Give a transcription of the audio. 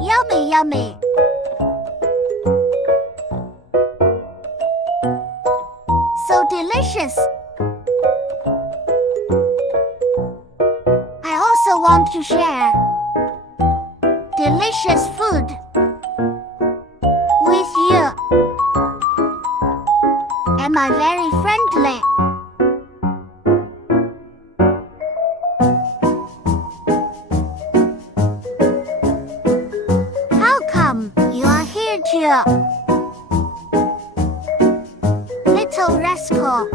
Yummy, yummy. So delicious. I also want to share delicious food with you. Am I very friendly? How come you are here too? Little rascal.